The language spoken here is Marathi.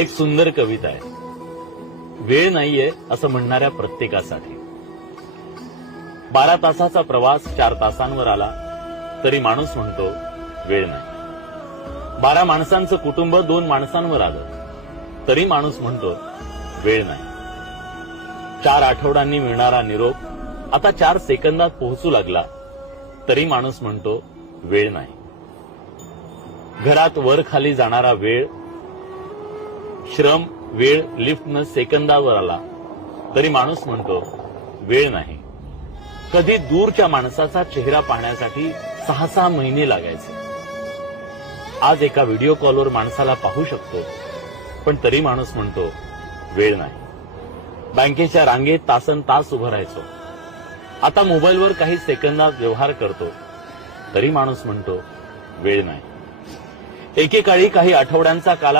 एक सुंदर कविता आहे. वेळ नाहीये असं म्हणणाऱ्या प्रत्येकासाठी. 12 तासाचा प्रवास 4 तासांवर आला तरी माणूस म्हणतो वेळ नाही. 12 माणसांचं कुटुंब 2 माणसांवर आलं तरी माणूस म्हणतो वेळ नाही. 4 आठवड्यांनी मिळणारा निरोप आता 4 सेकंदात पोहोचू लागला तरी माणूस म्हणतो वेळ नाही. घरात वर खाली जाणारा वेळ, श्रम, वेळ लिफ्टनं सेकंदावर आला तरी माणूस म्हणतो वेळ नाही. कधी दूरच्या माणसाचा चेहरा पाहण्यासाठी 6-6 महिने लागायचे. आज एका व्हिडिओ कॉलवर माणसाला पाहू शकतो पण तरी माणूस म्हणतो वेळ नाही. बँकेच्या रांगेत तासन तास उभं राहायचो. आता मोबाईलवर काही सेकंदात व्यवहार करतो तरी माणूस म्हणतो वेळ नाही. एकेकाळी काही आठवड्यांचा काला